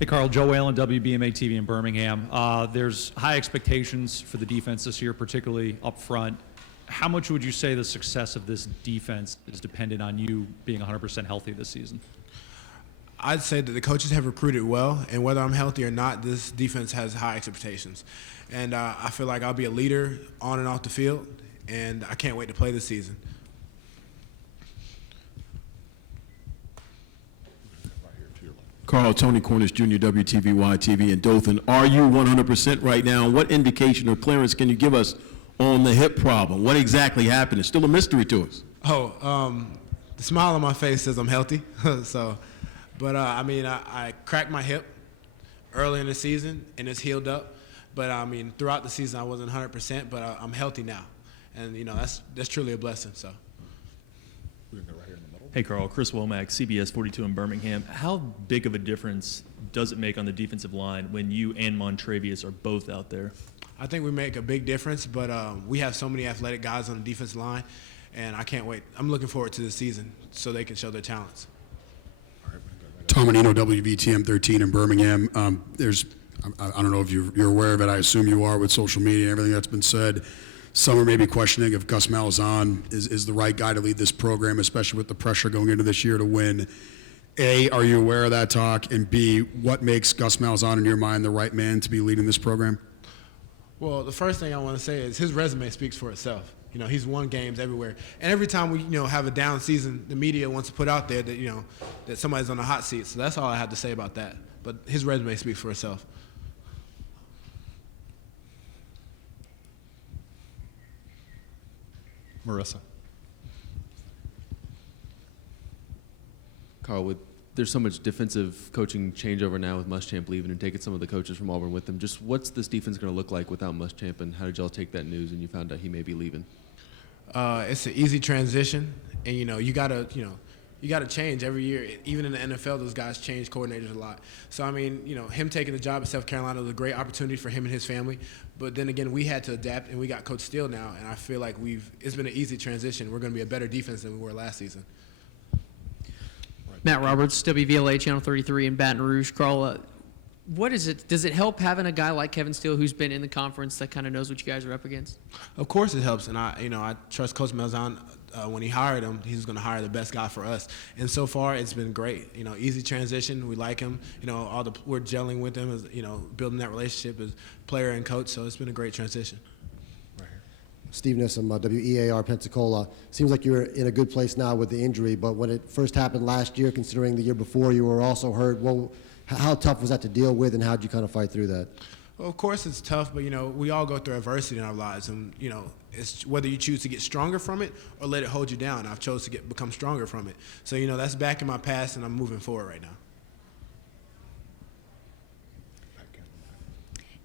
Hey, Carl. Joe Whalen, WBMA TV in Birmingham. There's high expectations for the defense this year, particularly up front. How much would you say the success of this defense is dependent on you being 100% healthy this season? I'd say that the coaches have recruited well, and whether I'm healthy or not, this defense has high expectations. And I feel like I'll be a leader on and off the field, and I can't wait to play this season. Carl, Tony Cornish Jr., WTVY TV in Dothan. Are you 100% right now? What indication or clearance can you give us on the hip problem? What exactly happened? It's still a mystery to us. The smile on my face says I'm healthy. I cracked my hip early in the season, and it's healed up. But, throughout the season, I wasn't 100%, but I'm healthy now. And, that's truly a blessing, so. Hey, Carl. Chris Womack, CBS 42 in Birmingham. How big of a difference does it make on the defensive line when you and Montravius are both out there? I think we make a big difference, but we have so many athletic guys on the defensive line, and I can't wait. I'm looking forward to the season so they can show their talents. Tom Menino, WVTM 13 in Birmingham. I don't know if you're aware of it. I assume you are with social media and everything that's been said. Some are maybe questioning if Gus Malzahn is the right guy to lead this program, especially with the pressure going into this year to win. A, are you aware of that talk? And B, what makes Gus Malzahn, in your mind, the right man to be leading this program? Well, the first thing I want to say is his resume speaks for itself. He's won games everywhere. And every time we, have a down season, the media wants to put out there that, that somebody's on the hot seat. So that's all I have to say about that. But his resume speaks for itself. Marissa. Carl, there's so much defensive coaching changeover now with Muschamp leaving and taking some of the coaches from Auburn with him. Just what's this defense going to look like without Muschamp, and how did y'all take that news and you found out he may be leaving? It's an easy transition, and you gotta change every year. Even in the NFL, those guys change coordinators a lot. So him taking the job at South Carolina was a great opportunity for him and his family. But then again, we had to adapt, and we got Coach Steele now, and I feel like it's been an easy transition. We're going to be a better defense than we were last season. Matt Roberts, WVLA Channel 33 in Baton Rouge. Carl, what is it? Does it help having a guy like Kevin Steele who's been in the conference that kind of knows what you guys are up against? Of course it helps, and I trust Coach Malzahn. When he hired him, he's going to hire the best guy for us. And so far, it's been great. Easy transition. We like him. We're gelling with him, as building that relationship as player and coach. So it's been a great transition. Steve Nissom, WEAR Pensacola. Seems like you're in a good place now with the injury, but when it first happened last year, considering the year before you were also hurt, well, how tough was that to deal with, and how did you kind of fight through that? Well, of course it's tough, but we all go through adversity in our lives, and it's whether you choose to get stronger from it or let it hold you down. I've chosen to become stronger from it. So that's back in my past, and I'm moving forward right now.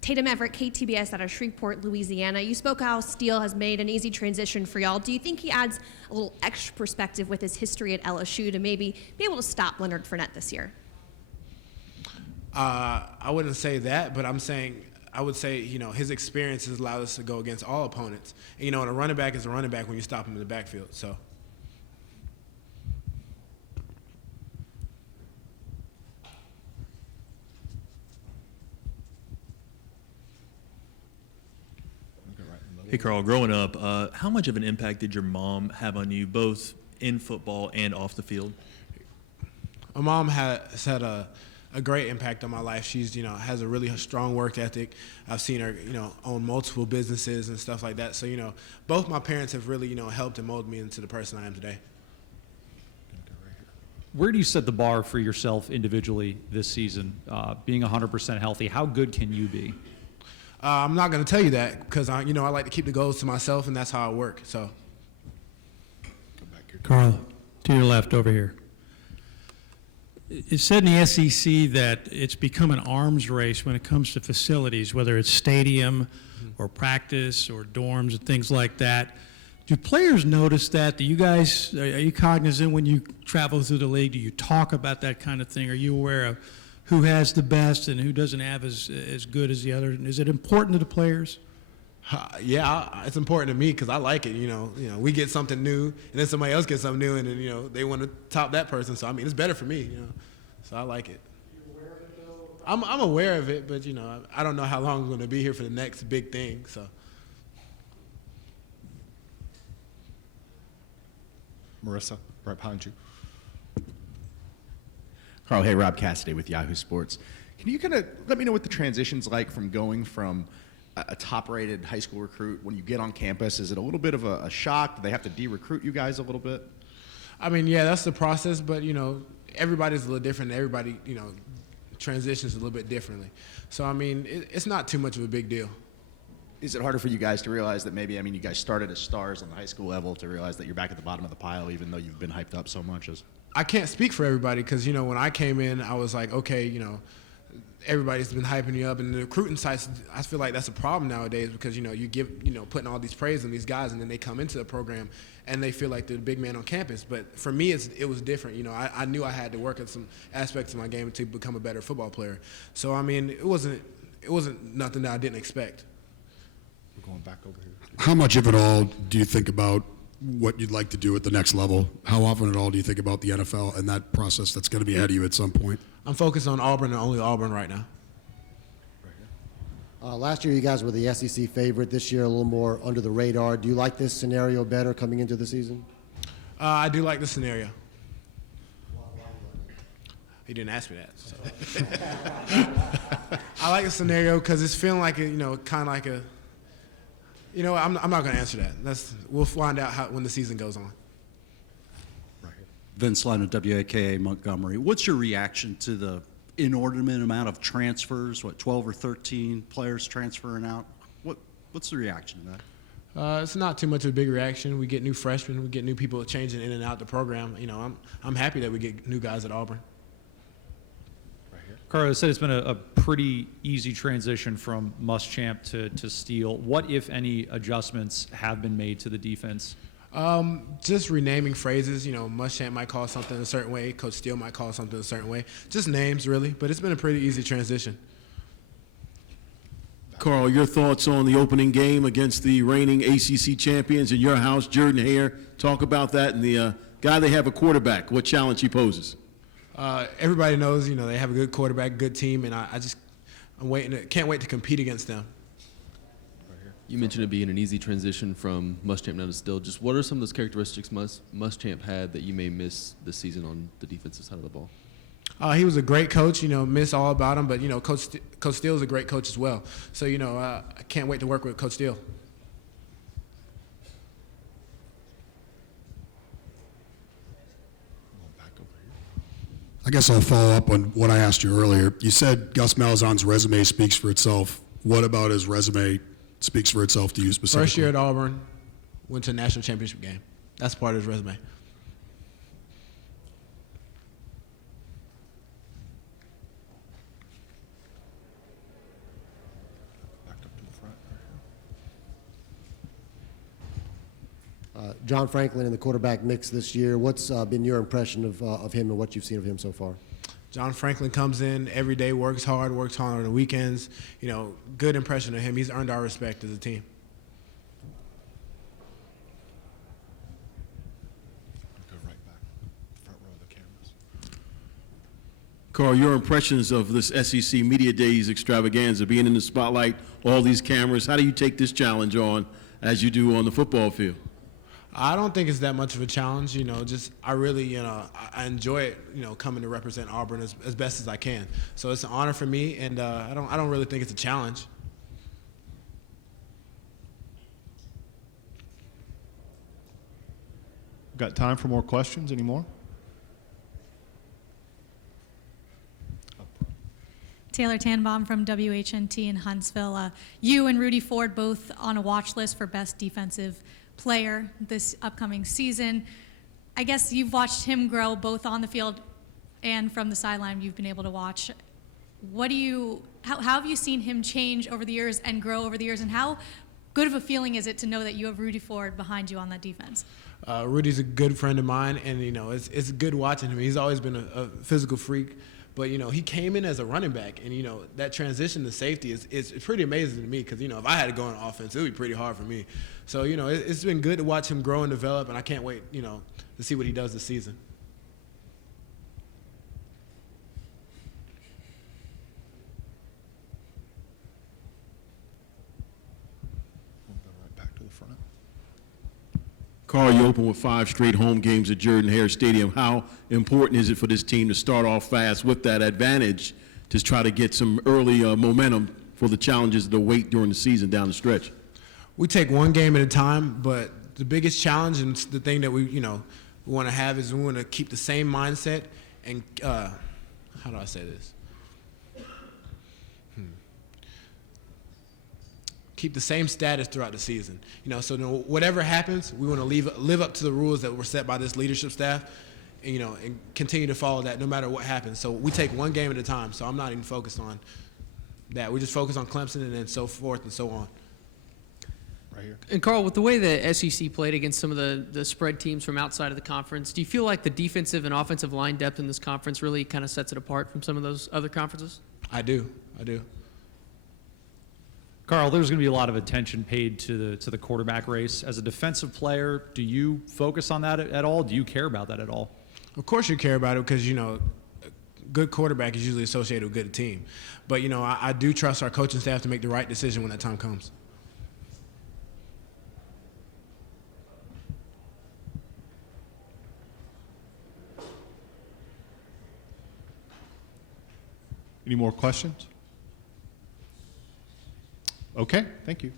Tatum Everett, KTBS out of Shreveport, Louisiana. You spoke how Steele has made an easy transition for y'all. Do you think he adds a little extra perspective with his history at LSU to maybe be able to stop Leonard Fournette this year? I wouldn't say that, but I would say, his experience has allowed us to go against all opponents. And, and a running back is a running back when you stop him in the backfield. So. Hey, Carl, growing up, how much of an impact did your mom have on you, both in football and off the field? My mom has had a great impact on my life. She's, has a really strong work ethic. I've seen her, own multiple businesses and stuff like that. So, both my parents have really, helped and molded me into the person I am today. Where do you set the bar for yourself individually this season? Being 100% healthy, how good can you be? I'm not going to tell you that because, I like to keep the goals to myself, and that's how I work. So, Carl, to your left over here. It's said in the SEC that it's become an arms race when it comes to facilities, whether it's stadium or practice or dorms and things like that. Do players notice that? Do you guys, are you cognizant when you travel through the league? Do you talk about that kind of thing? Are you aware of who has the best and who doesn't have as good as the other? Is it important to the players? Yeah, it's important to me because I like it. We get something new, and then somebody else gets something new, and then they want to top that person. So it's better for me. So I like it. I'm aware of it, but you know, I don't know how long I'm going to be here for the next big thing. So. Marissa, right behind you. Carl, hey, Rob Cassidy with Yahoo Sports. Can you kind of let me know what the transition's like from going from a top-rated high school recruit when you get on campus? Is it a little bit of a shock? Do they have to de-recruit you guys a little bit? I mean, yeah, that's the process, but, you know, everybody's a little different. Everybody, you know, transitions a little bit differently. So, I mean, it's not too much of a big deal. Is it harder for you guys to realize that maybe, I mean, you guys started as stars on the high school level to realize that you're back at the bottom of the pile even though you've been hyped up so much? I can't speak for everybody because, you know, when I came in, I was like, okay, you know, everybody's been hyping you up. And the recruiting sites, I feel like that's a problem nowadays because, you know, you give, you know, putting all these praise on these guys and then they come into the program and they feel like they're the big man on campus. But for me, it was different. You know, I knew I had to work at some aspects of my game to become a better football player. So, I mean, it wasn't nothing that I didn't expect. We're going back over here. How much of it all do you think about what you'd like to do at the next level? How often at all do you think about the NFL and that process that's going to be ahead of you at some point? I'm focused on Auburn and only Auburn right now. Last year, you guys were the SEC favorite. This year, a little more under the radar. Do you like this scenario better coming into the season? I do like the scenario. He didn't ask me that. So. I like the scenario because it's feeling like you know, kind of like a. You know, I'm not going to answer that. We'll find out when the season goes on. Vince Line of WAKA Montgomery. What's your reaction to the inordinate amount of transfers? 12 or 13 players transferring out? What's the reaction to that? It's not too much of a big reaction. We get new freshmen, we get new people changing in and out the program. You know, I'm happy that we get new guys at Auburn. Carl, I said it's been a pretty easy transition from Muschamp to Steele. What, if any, adjustments have been made to the defense? Just renaming phrases. You know, Muschamp might call something a certain way. Coach Steele might call something a certain way. Just names, really. But it's been a pretty easy transition. Carl, your thoughts on the opening game against the reigning ACC champions in your house, Jordan Hare. Talk about that and the guy they have a quarterback, what challenge he poses. Everybody knows, you know, they have a good quarterback, good team, and can't wait to compete against them. You mentioned it being an easy transition from Muschamp now to Still. Just what are some of those characteristics Muschamp had that you may miss this season on the defensive side of the ball? He was a great coach, you know, miss all about him, but, you know, Coach Steele is a great coach as well. So, you know, I can't wait to work with Coach Steele. I guess I'll follow up on what I asked you earlier. You said Gus Malzahn's resume speaks for itself. What about his resume speaks for itself to you specifically? First year at Auburn, went to a national championship game. That's part of his resume. John Franklin in the quarterback mix this year. What's been your impression of him and what you've seen of him so far? John Franklin comes in every day, works hard on the weekends. You know, good impression of him. He's earned our respect as a team. Go right back, front row of the cameras. Carl, your impressions of this SEC Media Days extravaganza, being in the spotlight, all these cameras, how do you take this challenge on as you do on the football field? I don't think it's that much of a challenge, you know, I really, you know, I enjoy it, you know, coming to represent Auburn as best as I can. So it's an honor for me, and I don't really think it's a challenge. Got time for more questions? Any more? Taylor Tannenbaum from WHNT in Huntsville. You and Rudy Ford both on a watch list for best defensive player this upcoming season. I guess you've watched him grow both on the field and from the sideline you've been able to watch. How have you seen him change over the years and grow over the years, and how good of a feeling is it to know that you have Rudy Ford behind you on that defense? Rudy's a good friend of mine, and, you know, it's good watching him. He's always been a physical freak. But, you know, he came in as a running back, and, you know, that transition to safety is pretty amazing to me because, you know, if I had to go on offense, it would be pretty hard for me. So, you know, it's been good to watch him grow and develop, and I can't wait, you know, to see what he does this season. front. Carl, you open with 5 straight home games at Jordan-Hare Stadium. How important is it for this team to start off fast with that advantage to try to get some early momentum for the challenges that await during the season down the stretch? We take one game at a time, but the biggest challenge and the thing that we want to have is we want to keep the same mindset and how do I say this? Keep the same status throughout the season. So whatever happens, we want to live up to the rules that were set by this leadership staff, and continue to follow that no matter what happens. So we take one game at a time. So I'm not even focused on that. We just focus on Clemson and then so forth and so on. Right here. And Carl, with the way the SEC played against some of the spread teams from outside of the conference, do you feel like the defensive and offensive line depth in this conference really kind of sets it apart from some of those other conferences? I do. Carl, there's going to be a lot of attention paid to the quarterback race. As a defensive player, do you focus on that at all? Do you care about that at all? Of course you care about it because, a good quarterback is usually associated with a good team. But, I do trust our coaching staff to make the right decision when that time comes. Any more questions? Okay, thank you.